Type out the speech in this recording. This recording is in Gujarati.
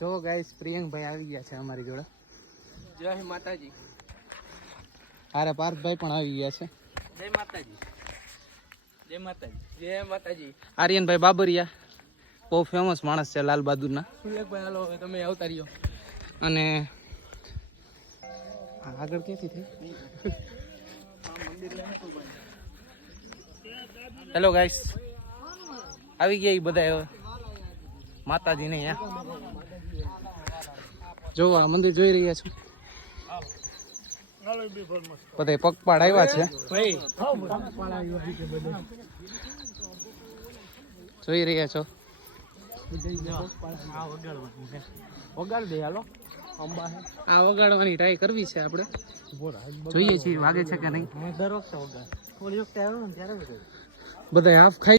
જો ગાઈસ પ્રિયંકભાઈ આવી ગયા છે અમારી જોડે. જય માતાજી. અરે પાર્થભાઈ પણ આવી ગયા છે. જય માતાજી. જય માતાજી. જય માતાજી. આર્યનભાઈ બાબરિયા બહુ ફેમસ માણસ છે લાલ બહાદુરના. સુરેશભાઈ હાલો તમે આવતા રહ્યો. અને આગળ ક્યાંથી થઈ? હેલો ગાઈસ, આવી ગયા બધા માતાજી ને જો આ મંદિર જોઈ રહ્યા છો. બધા પગપાળ આવ્યા છે, જોઈ રહ્યા છો. આ વગાડવાની ટ્રાય કરવી છે આપણે, જોઈએ છીએ વાગે છે કે નહીં. બધા હાફ ખાઈ